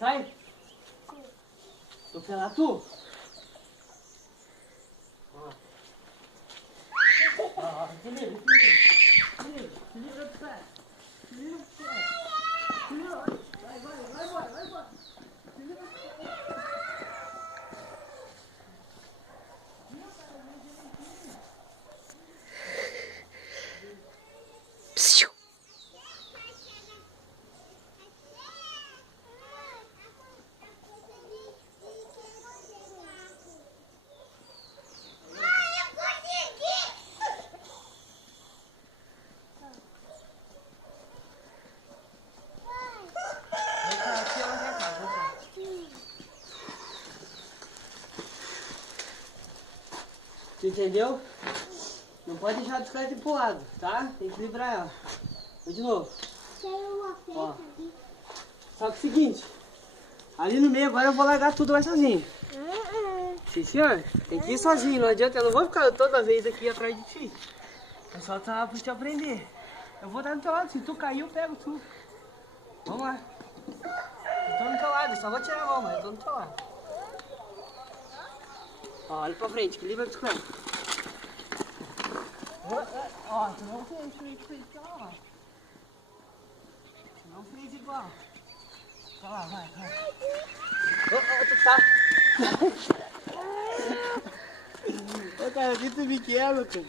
Sai. Tô pelado tu. Ó. Ó, se livra, se livra. Se livra, se livra do pé. Se livra do pé. Se livra. Vai embora, vai embora. Se livra do pé. Psiu. Tu entendeu? Não pode deixar a bicicleta ir pro lado, tá? Tem que equilibrar ela. Vou de novo. Ó. Só que é o seguinte, ali no meio agora eu vou largar tudo lá sozinho. Sim, senhor? Tem que ir sozinho, não adianta, eu não vou ficar toda vez aqui atrás de ti. É só pra te aprender. Eu vou dar no teu lado, se tu cair eu pego tu. Vamos lá. Eu tô no teu lado, eu só vou tirar a mão, mas eu tô no teu lado. Ó, olha pra frente, equilibra a bicicleta. Ó, tu não fez igual, ó. Tu não fez igual. Vai lá, vai. Ô, tu tá... Ô, cara, o que tu me quebra, cara?